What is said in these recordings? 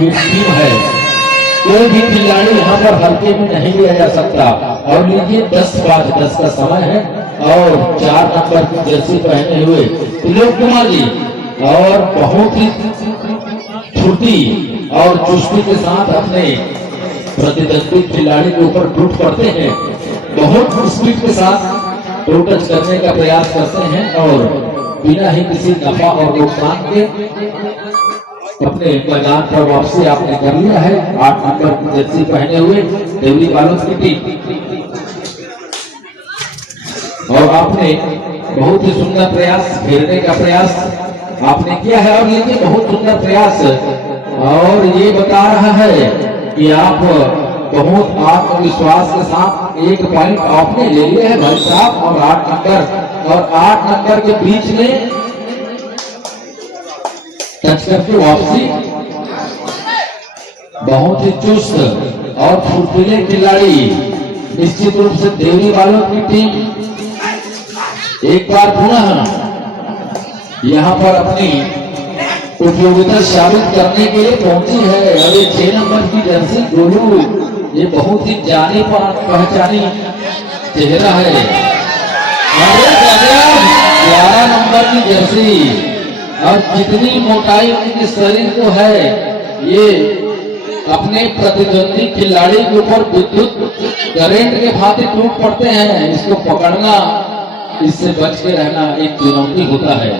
ये टीम है, कोई भी खिलाड़ी यहाँ पर हल्के में नहीं लिया जा सकता। और लीजिए 10:05 का समय है और 4 नंबर की जर्सी पहने हुए त्रिलोक कुमार जी और बहुत ही फुर्ती और चुस्ती के साथ अपने प्रतिद्वंदी खिलाड़ी के ऊपर टूट पड़ते हैं, बहुत स्पीड के साथ टू टच करने का प्रयास करते हैं और बिना ही किसी नफा और नुकसान के अपने मैदान पर वापसी आपने कर लिया है। 8 नंबर की जर्सी पहने हुए देवरी बालोद की टीम, और आपने बहुत ही सुंदर प्रयास, घेरने का प्रयास आपने किया है और ये बहुत सुंदर प्रयास, और ये बता रहा है कि आप बहुत आत्मविश्वास के साथ 1 पॉइंट आपने ले लिया है भाई साहब। और 8 नंबर के बीच में टच करके वापसी, बहुत ही चुस्त और फुर्तीले खिलाड़ी निश्चित रूप से देवरी बालोद की टीम एक बार पुनः यहाँ पर अपनी उपयोगिता साबित करने के लिए पहुंची है। और ये 6 नंबर की जर्सी गोलू, ये बहुत ही जानी पहचानी चेहरा है। 11 नंबर की जर्सी, और जितनी मोटाई उनके शरीर को है, ये अपने प्रतिद्वंदी खिलाड़ी के ऊपर विद्युत करंट के भांति टूट पड़ते हैं। इसको पकड़ना, इससे बच के रहना एक चुनौती होता है।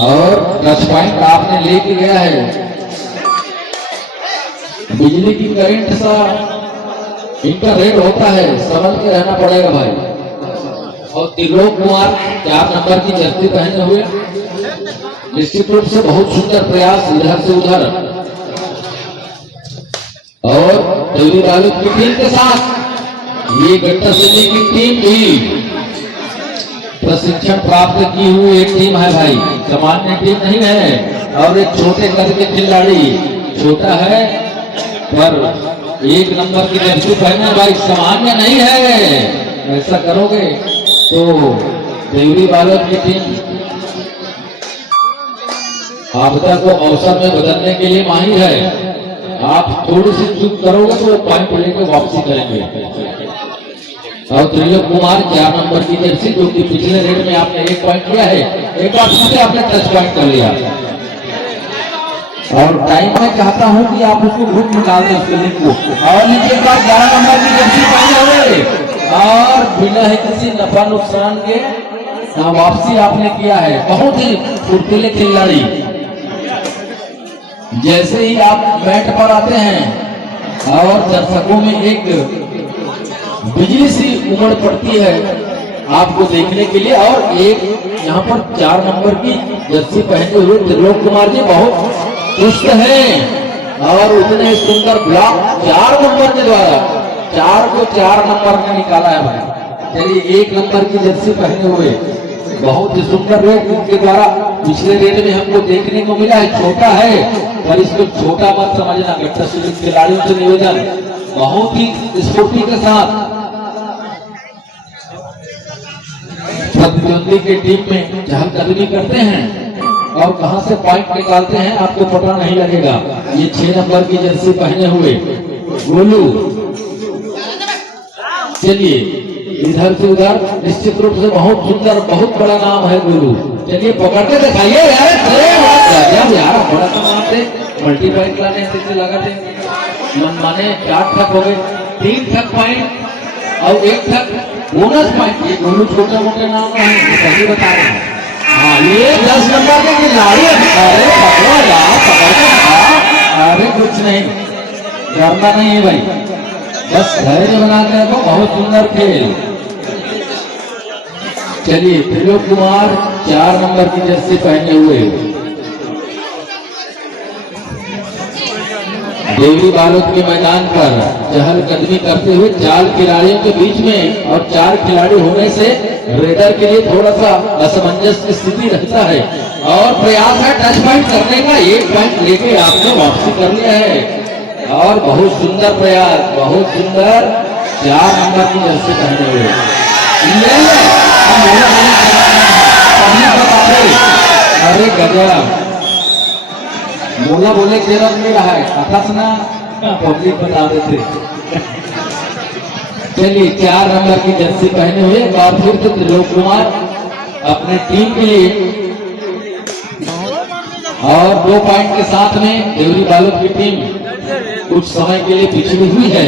और टच पॉइंट आपने लेके गया है, बिजली की करंट सा इनका रेट होता है, समझ के रहना पड़ेगा भाई। और त्रिलोक कुमार 4 नंबर की जर्सी पहने हुए, निश्चित रूप से बहुत सुंदर प्रयास इधर से उधर, और देवरी बालोद की टीम के साथ ये गट्टा सेनी की टीम भी प्रशिक्षण प्राप्त की हुई एक टीम है भाई, सामान्य टीम नहीं है। और एक छोटे कद के खिलाड़ी, छोटा है पर 1 नंबर की जर्सी पहनना भाई सामान्य नहीं है। ऐसा करोगे तो देवरी बालोद की टीम आपदा को अवसर में बदलने के लिए माहिर है। आप थोड़ी सी चूक करोगे तो पॉइंट लेकर वापसी करेंगे। और त्रिलोक कुमार 4 नंबर की जर्सी, जो कि पिछले रेड में आपने 1 पॉइंट लिया है, एक बार फिर से आपने टच पॉइंट कर लिया। और टाइम में चाहता हूं कि आप उसको ग्रुप में डाल दें उसके लिंक को। और नीचे एक बार 11 नंबर की जर्सी पहने हुए और बिना ही किसी नफा नुकसान के वापसी आपने किया है। बहुत ही फुर्तीले खिलाड़ी, जैसे ही आप मैट पर आते हैं और दर्शकों में एक बिजली सी उमड़ पड़ती है आपको देखने के लिए। और एक यहाँ पर 4 नंबर की जर्सी पहने हुए त्रिलोक कुमार जी बहुत चुस्त हैं और उतने सुंदर ब्लॉक 4 नंबर के द्वारा 4 को 4 नंबर में निकाला है भाई। चलिए 1 नंबर की जर्सी पहने हुए बहुत ही सुंदर रेट इनके द्वारा पिछले रेट में हमको देखने को मिला है। छोटा है पर इसको छोटा मत समझना। गट्टा सेनी खिलाड़ियों से निवेदन, बहुत ही स्फूर्ति के साथ प्रतिद्वंदी के टीम में चहलकदमी करते हैं और कहां से पॉइंट निकालते हैं आपको पता नहीं लगेगा। ये 6 नंबर की जर्सी पहने हुए गोलू, चलिए इधर से उधर, निश्चित रूप से बहुत सुंदर, बहुत बड़ा नाम है गोलू। चलिए पकड़ के दिखाइए यार, यार बड़ा नाम थे, मल्टी पॉइंट लाने से लगा थे माने 4 ठक हो गए, 3 ठक पॉइंट और 1 ठक बोनस पॉइंट। ये गोलू छोटे मोटे नाम है, सही बता रहे हैं। हाँ, ये 10 नंबर के खिलाड़ी, अरे पकड़ो यार, पकड़ के, अरे कुछ नहीं, डरना नहीं है भाई, बस धैर्य बनाते हैं तो बहुत सुंदर खेल। चलिए त्रिलोक कुमार 4 नंबर की जर्सी पहने हुए देवरी बालोद के मैदान पर चहलकदमी करते हुए 4 खिलाड़ियों के बीच में, और 4 खिलाड़ी होने से रेडर के लिए थोड़ा सा असमंजस की स्थिति रहता है। और प्रयास है टच पॉइंट करने का, 1 पॉइंट लेके आपने वापसी कर लिया है। और बहुत सुंदर प्रयास, बहुत सुंदर 4 नंबर की जर्सी पहने हुए। अरे गजब, बोला बोले के रंग में रहा है, कथा सुना पब्लिक बता देते। चलिए 4 नंबर की जर्सी पहने हुए और फिर से त्रिलोक कुमार अपने टीम के लिए और 2 पॉइंट के साथ में देवरी बालोद की टीम कुछ समय के लिए पिछड़ी हुई है,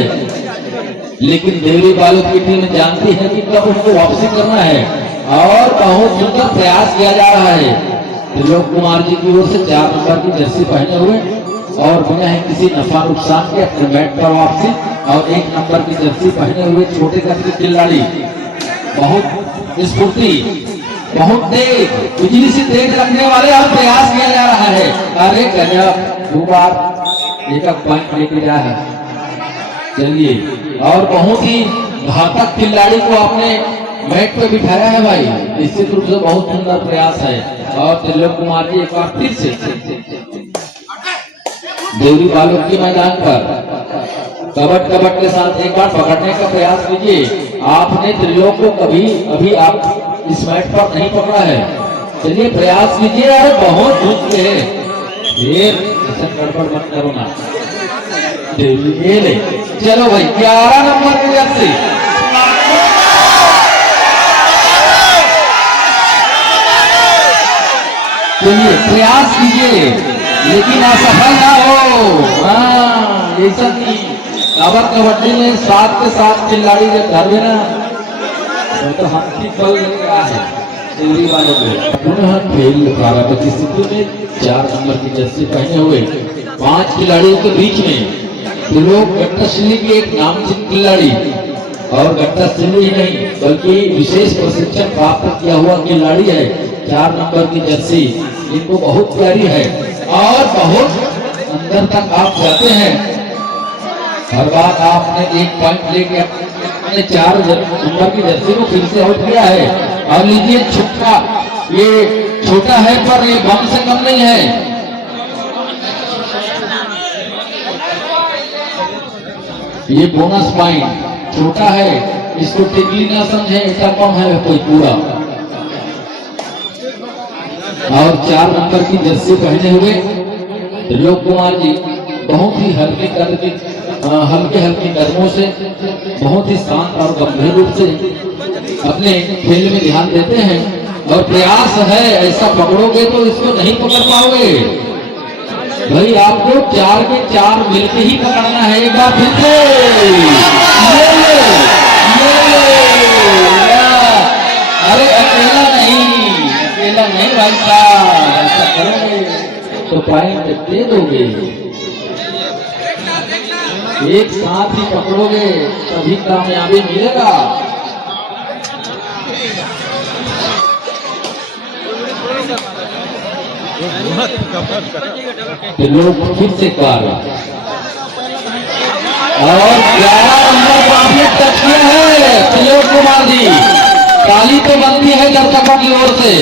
लेकिन देवरी बालोद की टीम जानती है कि कब उसको वापसी करना है और बहुत सुंदर प्रयास किया जा रहा है। त्रिलोक कुमार जी की ओर से 4 नंबर की जर्सी पहने हुए और बिना ही किसी नफा नुकसान के अपने मैट पर वापसी और 1 नंबर की जर्सी पहने हुए छोटे कद के खिलाड़ी, बहुत स्फूर्ति, बहुत तेज, बिजली से तेज रखने वाले और प्रयास किया जा रहा है। अरे गजब, 2 बार एक पॉइंट लेके जा है। चलिए, और बहुत ही घातक खिलाड़ी को आपने मैट पे बिठाया है भाई, निश्चित रूप से बहुत सुंदर प्रयास है। और त्रिलोक कुमार जी एक बार फिर से देवरी बालोद के मैदान पर कबट के साथ एक बार पकड़ने का प्रयास कीजिए। आपने त्रिलोक को कभी अभी आप इस मैट पर नहीं पकड़ा है, चलिए प्रयास कीजिए। अरे बहुत दूर है, गड़बड़ मत करो ना। ये ले, चलो भाई 11 नंबर की जर्सी, चलिए प्रयास कीजिए लेकिन असफल ना हो। हाँ, ऐसा नहीं, काबर कबड्डी में 7 के 7 खिलाड़ी जब घर में ना तो हाथी बल रहा है। देवरी वालों को पुनः खेल प्रारंभ की स्थिति में 4 नंबर की जर्सी पहने हुए 5 खिलाड़ियों के बीच में त्रिलोक गट्टाशिली के एक नामचीन खिलाड़ी और गट्टाशिली ही नहीं बल्कि विशेष प्रशिक्षण प्राप्त किया हुआ खिलाड़ी है। 4 नंबर की जर्सी इनको बहुत प्यारी है और बहुत अंदर तक आप जाते हैं। हर बार आपने 1 पॉइंट लेके अपने 4 नंबर की जर्सी को फिर से आउट किया है। अब लीजिए छक्का, ये छोटा है पर ये बम से कम नहीं है। ये बोनस पॉइंट छोटा है, इसको टिकली ना समझे, ऐसा कम है कोई पूरा। और 4 नंबर की जर्सी पहने हुए त्रिलोक कुमार जी बहुत ही हल्के कदमों से बहुत ही शांत और गंभीर रूप से अपने खेल में ध्यान देते हैं और प्रयास है ऐसा पकड़ोगे तो इसको नहीं पकड़ पाओगे भाई, आपको 4 के 4 मिलके ही पकड़ना है। एक बार फिर से अरे अकेला नहीं भाई साहब, ऐसा करोगे तो पॉइंट दे दोगे, एक साथ ही पकड़ोगे तभी कामयाबी मिलेगा। लोग फिर से कार्य और 11 नंबर को आपने टच किया है त्रिलोक कुमार जी, ताली तो बनती है दर्शकों की ओर से।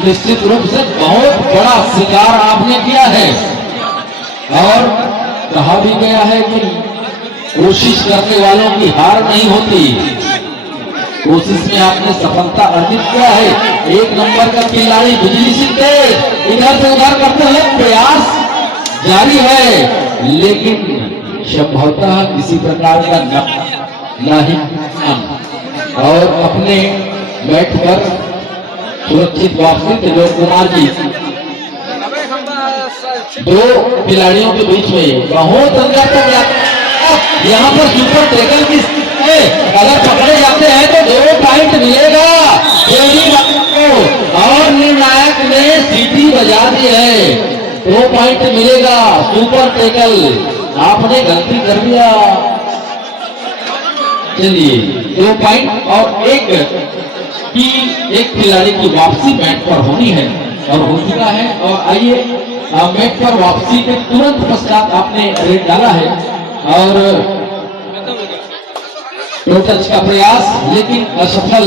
निश्चित रूप से बहुत बड़ा शिकार आपने किया है और कहा भी गया है कि कोशिश करने वालों की हार नहीं होती, कोशिश में आपने सफलता अर्जित किया है। 1 नंबर का खिलाड़ी बिजली सिंह इधर से उधर करते हुए प्रयास जारी है, लेकिन संभवतः किसी प्रकार का नहीं और अपने बैठ पर सुरक्षित वापसी त्रिलोक कुमार जी 2 खिलाड़ियों के बीच में बहुत अंदर तक यहाँ पर सुपर टैकल की अगर पकड़े जाते हैं तो 2 पॉइंट मिलेगा और निर्णायक ने सीटी बजा दी है, 2 पॉइंट मिलेगा। सुपर टैकल आपने गलती कर दिया। चलिए 2 पॉइंट और एक खिलाड़ी की वापसी मैट पर होनी है और हो चुका है। और आइए मैट पर वापसी के तुरंत पश्चात आपने रेड डाला है और टच का प्रयास लेकिन असफल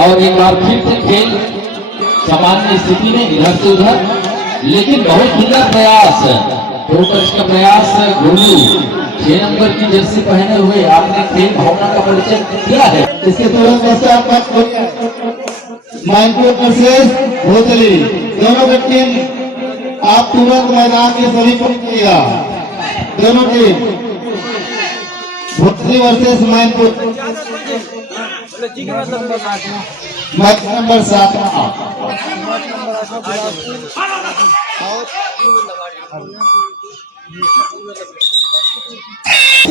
और एक बार फिर से खेल सामान्य स्थिति में इधर से उधर, लेकिन बहुत सुंदर प्रयास टच का प्रयास। गोलू 6 नंबर की जर्सी पहने हुए आपने खेल भावना का परिचय दिया है। इसके तुरंत मानपुर वर्सेस भोसली, दोनों की टीम आप तुरंत मैदान के सभी पहुंचिएगा। दोनों team Bhosli versus Manpur, match number 7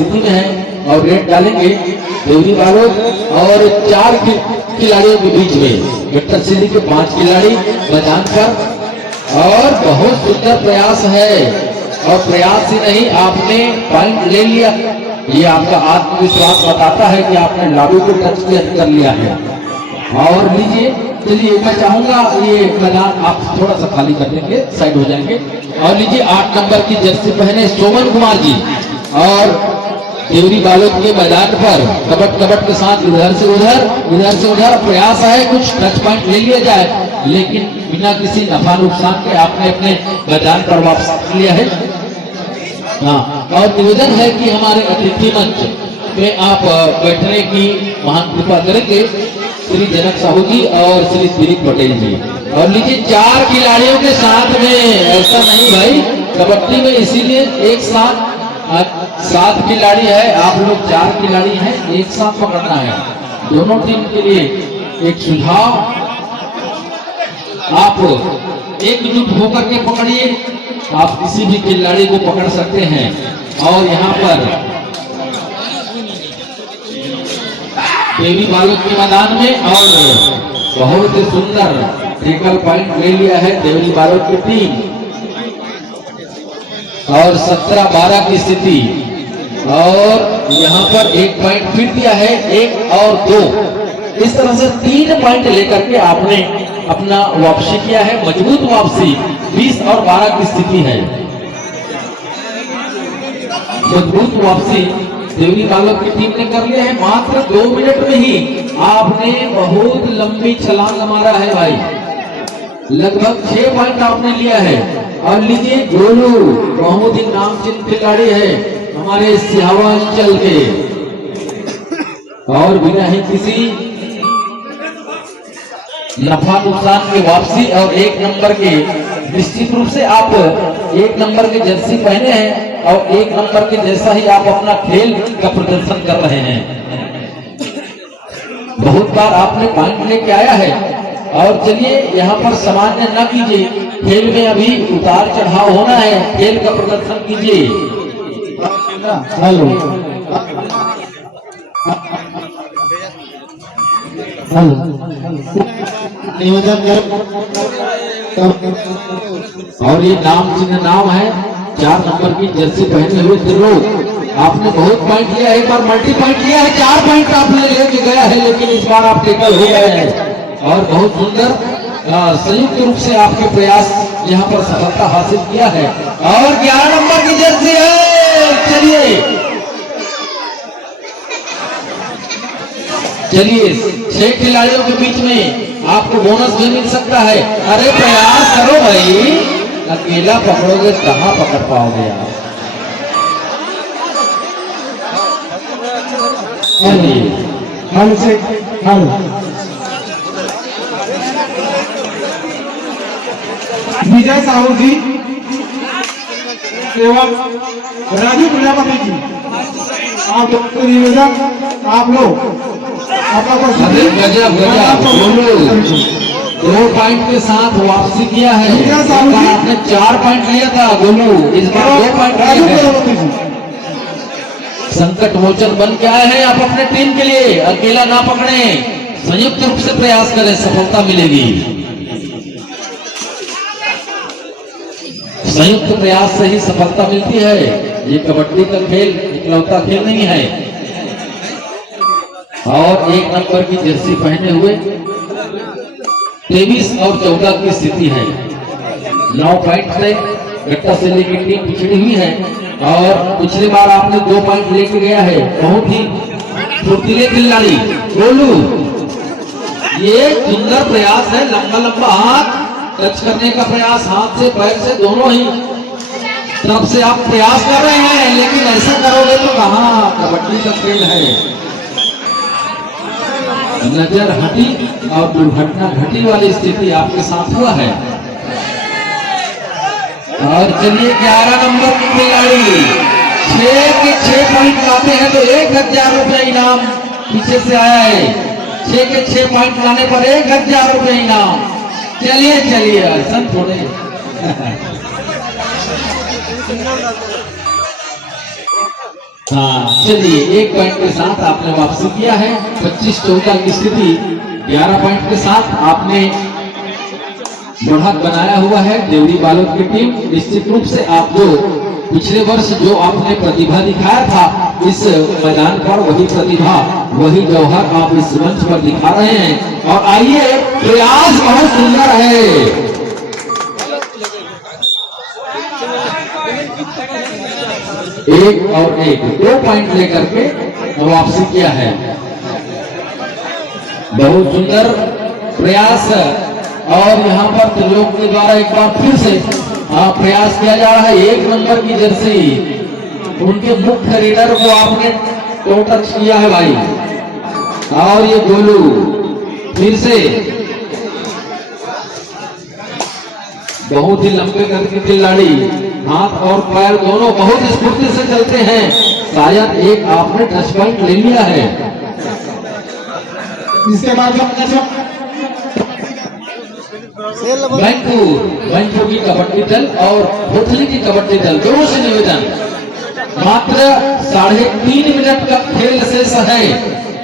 में है और रेड डालेंगे देवरी बालोद और 4 खिलाड़ियों के बीच में गट्टर सिंधी के 5 खिलाड़ी मैदान पर। और बहुत सुंदर प्रयास है और प्रयास ही नहीं, आपने पॉइंट ले लिया। ये आपका आत्मविश्वास बताता है कि आपने लाडू को टच कर लिया है। और लीजिए, चलिए मैं चाहूंगा ये मैदान आप थोड़ा सा खाली कर देंगे, साइड हो जाएंगे। और लीजिए 8 नंबर की जर्सी पहने सोमन कुमार जी और देवरी बालोद के मैदान पर कबट के साथ इधर से उधर प्रयास है कुछ टच पॉइंट ले लिया जाए, लेकिन बिना किसी नफा नुकसान के आपने अपने मैदान पर वापस लिया है। हाँ, और निवेदन है कि हमारे अतिथि मंच में आप बैठने की महान कृपा करेंगे श्री जनक साहू जी और श्री दिलीप पटेल जी। और लीजिए 4 खिलाड़ियों के साथ में, ऐसा नहीं भाई, कबड्डी में इसीलिए एक साथ 7 खिलाड़ी है, आप लोग 4 खिलाड़ी हैं, एक साथ पकड़ना है। दोनों टीम के लिए एक सुझाव, आप एकजुट होकर के पकड़िए। आप किसी भी खिलाड़ी को पकड़ सकते हैं। और यहाँ पर देवी बालोद के मैदान में और बहुत ही सुंदर ट्रिकल पॉइंट ले लिया है देवी बालोद की टीम और 17-12 की स्थिति। और यहाँ पर 1 पॉइंट फिर दिया है, 1 और 2, इस तरह से 3 पॉइंट लेकर के आपने अपना वापसी किया है। मजबूत वापसी 20 और 12 की स्थिति है। मजबूत वापसी देवरी बालोद की टीम ने कर लिया है। मात्र 2 मिनट में ही आपने बहुत लंबी छलांग मारा है भाई, लगभग 6 पॉइंट आपने लिया है। और लीजिए गोलू बहुत ही नामचीन खिलाड़ी है हमारे सिहावा अंचल के, और बिना ही किसी नफा नुकसान की वापसी और 1 नंबर के, निश्चित रूप से आप 1 नंबर के जर्सी पहने हैं और 1 नंबर के जैसा ही आप अपना खेल का प्रदर्शन कर रहे हैं। बहुत बार आपने पॉइंट लेके आया है। और चलिए यहाँ पर सामान्य न कीजिए, खेल में अभी उतार चढ़ाव होना है, खेल का प्रदर्शन कीजिए। हेलो निवेदन और ये नाम चिन्ह नाम है 4 नंबर की जर्सी पहने हुए त्रिलोक। आपने बहुत पॉइंट लिया, एक बार मल्टी पॉइंट लिया है, 4 पॉइंट आपने लेके गया है, लेकिन इस बार आप टेकल हो गए हैं। और बहुत सुंदर संयुक्त रूप से आपके प्रयास यहाँ पर सफलता हासिल किया है। और 11 नंबर की जर्सी है। चलिए 6 खिलाड़ियों के बीच में आपको बोनस भी मिल सकता है। अरे प्रयास करो भाई, अकेला पकड़ोगे कहाँ पकड़ पाओगे आप। विजय साहू जी एवं राजू प्रजापति जी, आप लोग को निवेदन, आप लोग गजब 2 पॉइंट के साथ वापसी किया है। आपने 4 पॉइंट लिया था गोलू, इस बार 2 पॉइंट लिया है। संकट मोचन बन के आए हैं आप अपने टीम के लिए। अकेला ना पकड़े, संयुक्त रूप से प्रयास करें, सफलता मिलेगी। संयुक्त प्रयास से ही सफलता मिलती है। ये कबड्डी का खेल इकलौता खेल नहीं है। और 1 नंबर की जर्सी पहने हुए 23 और 14 की स्थिति है। 9 पॉइंट से गट्टा से लेकर टीम पिछड़ी हुई है। और पिछली बार आपने 2 पॉइंट लेके गया है। बहुत ही फुर्तीले खिलाड़ी गोलू, ये सुंदर प्रयास है। लंबा हाथ टच करने का प्रयास, हाथ से पैर से दोनों ही तरफ से आप प्रयास कर रहे हैं, लेकिन ऐसा करोगे तो कहाँ, कबड्डी का खेल है। नजर हटी और दुर्घटना घटी वाली स्थिति आपके साथ हुआ है। और चलिए 11 नंबर की खिलाड़ी 6 के 6 पॉइंट लाते हैं तो 1000 रुपये इनाम पीछे से आया है। 6 के 6 पॉइंट लाने पर 1000 रुपये इनाम। चलिए चलिए ऐसा थोड़े हाँ चलिए 1 पॉइंट के साथ आपने वापसी किया है। 25-14 की स्थिति 11 पॉइंट के साथ आपने बढ़त बनाया हुआ है। देवरी बालोद की टीम निश्चित रूप से आप जो पिछले वर्ष जो आपने प्रतिभा दिखाया था इस मैदान पर वही प्रतिभा वही जौहर आप इस मंच पर दिखा रहे हैं। और आइए प्रयास बहुत सुंदर है। एक और एक 2 पॉइंट लेकर के वापसी किया है। बहुत सुंदर प्रयास और यहाँ पर त्रिलोक के द्वारा एक बार फिर से प्रयास किया जा रहा है। 1 नंबर की जर्सी उनके मुख्य रीडर को आपने टो टच किया है भाई। और ये गोलू फिर से बहुत ही लंबे कद के खिलाड़ी हाथ और पैर दोनों बहुत स्फूर्ति से चलते हैं। शायद एक आपने टच पॉइंट ले लिया है। इसके बाद बैंकू की कबड्डी दल और भोथली की कबड्डी दल दोनों से निवेदन, मात्र 3.5 मिनट का खेल शेष है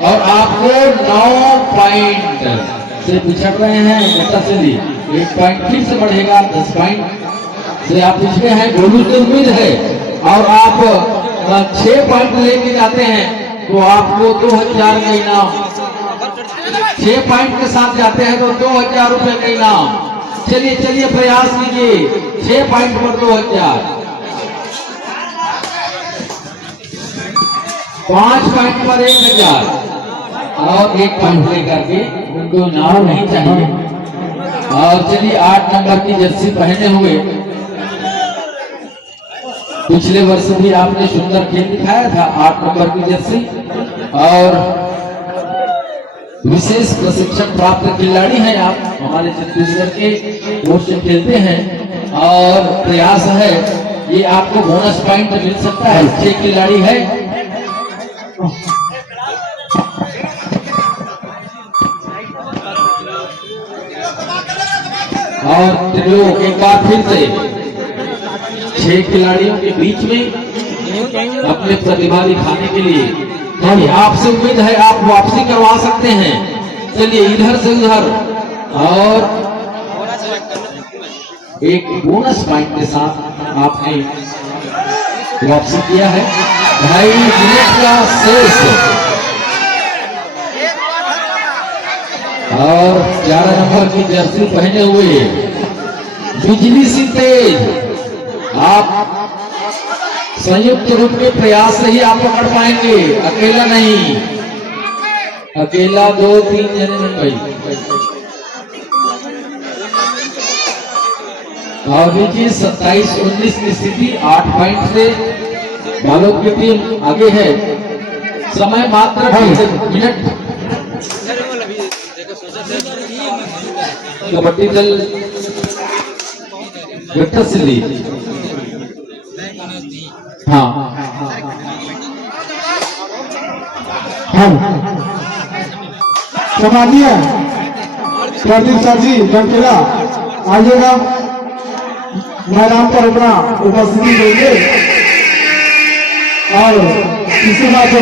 और आपको 9 पॉइंट से पिछड़ रहे हैं। बेटा चलिए 1 पॉइंट फिर से बढ़ेगा। 10 पॉइंट से आप पिछड़े हैं। गोलू से उम्मीद है और आप 6 पॉइंट लेके जाते हैं तो आपको 2000 का इनाम। 6 पॉइंट के साथ जाते हैं तो 2000 रुपए का इनाम। चलिए चलिए प्रयास कीजिए। 6 पॉइंट पर 2000। 5 पॉइंट पर 1000 और 1 पॉइंट लेकर के उनको इनाम नहीं चाहिए। और चलिए 8 नंबर की जर्सी पहने हुए पिछले वर्ष भी आपने सुंदर खेल दिखाया था। 8 नंबर की जर्सी और विशेष प्रशिक्षण प्राप्त खिलाड़ी हैं आप। हमारे छत्तीसगढ़ के ओर से खेलते हैं और प्रयास है ये आपको बोनस पॉइंट मिल सकता है। 6 खिलाड़ी है। और त्रिलोक एक बार फिर से 6 खिलाड़ियों के बीच में अपने प्रतिभा दिखाने के लिए आपसे उम्मीद है आप वापसी करवा सकते हैं। चलिए इधर से उधर और एक बोनस पॉइंट के साथ आपने वापसी किया है। 2.5 मिनट का शेष और 11 नंबर की जर्सी पहने हुए बिजली सिंह तेज आप संयुक्त रूप के प्रयास से ही आप पकड़ पाएंगे, अकेला नहीं। अकेला 2-3 जने नहीं भाई। और देखिए 27-19 की स्थिति 8 पॉइंट से बालोद की टीम आगे है। समय मात्र 2 मिनट। कबड्डी दल विक्टर सिंधी हाँ समाधिया प्रदीप सर जी गंटेला आइएगा मैदान पर अपना उपस्थिति देंगे। और इसी बात है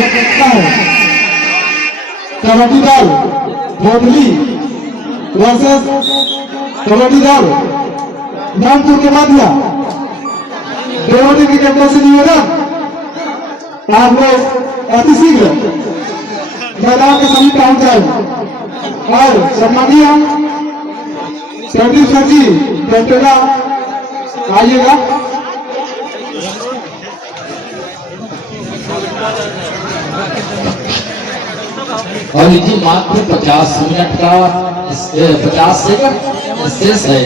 कबड्डी दल भोटली वर्सेस कबड्डी दल नामपुर के माधिया। दोनों टीम की कैप्टन से निवेदन आप लोग अति शीघ्र मैदान के समीप पहुंच जाए। और सम्मानीय प्रदीप सर जी गंटेला आइएगा। और जी मात्र 50 मिनट का 50 सेकंड शेष है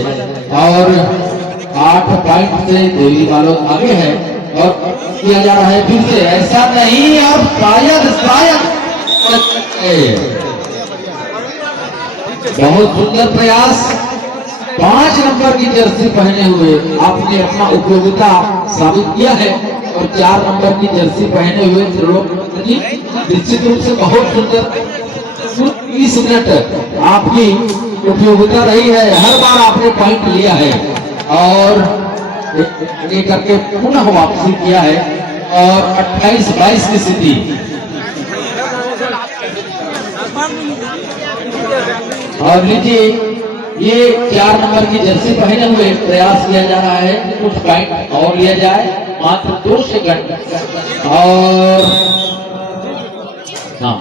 और 8 पॉइंट से देवी बालोद आगे है। और किया जा रहा है फिर से ऐसा नहीं और शायद बहुत सुंदर प्रयास। 5 नंबर की जर्सी पहने हुए आपने अपना उपयोगिता साबित किया है और 4 नंबर की जर्सी पहने हुए त्रिलोक जी निश्चित रूप से बहुत सुंदर। 30 मिनट आपकी उपयोगिता रही है, हर बार आपने पॉइंट लिया है और ये करके पुनः वापसी किया है और 28-22 की स्थिति। और लीजिए ये 4 नंबर की जर्सी पहने हुए प्रयास किया जा रहा है कुछ पॉइंट और लिया जाए, मात्र 2 सेकंड और हाँ